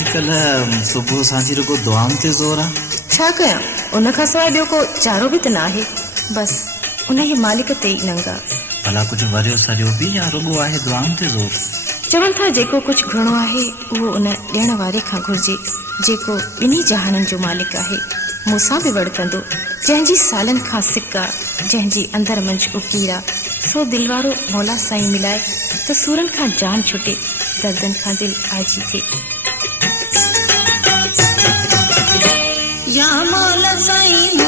आजकल सुबुह सांझी रुगो दुआउनि ते ज़ोर आहे। छा कयां, उन खां सवाइ ॿियो को चारो बि त न आहे। बसि उनखे मालिक ते ई नंगा। भला कुझु वरियो सरियो बि या रुगो आहे दुआउनि ते ज़ोर? चवनि था जेको कुझु घणो आहे उहो उन ॾियण वारे खां घुरिजे जेको ॿिन्ही जहाननि जो मालिक आहे। मूंसां बि वड़कंदो जंहिंजी सालनि खां सिका, जंहिंजी अंदर मंझि उकीरा, सो दिलवारो मौला साईं मिलाए त सूरनि खां जान छुटे, दर्दनि खां दिल आजी थिए। या मौला साईं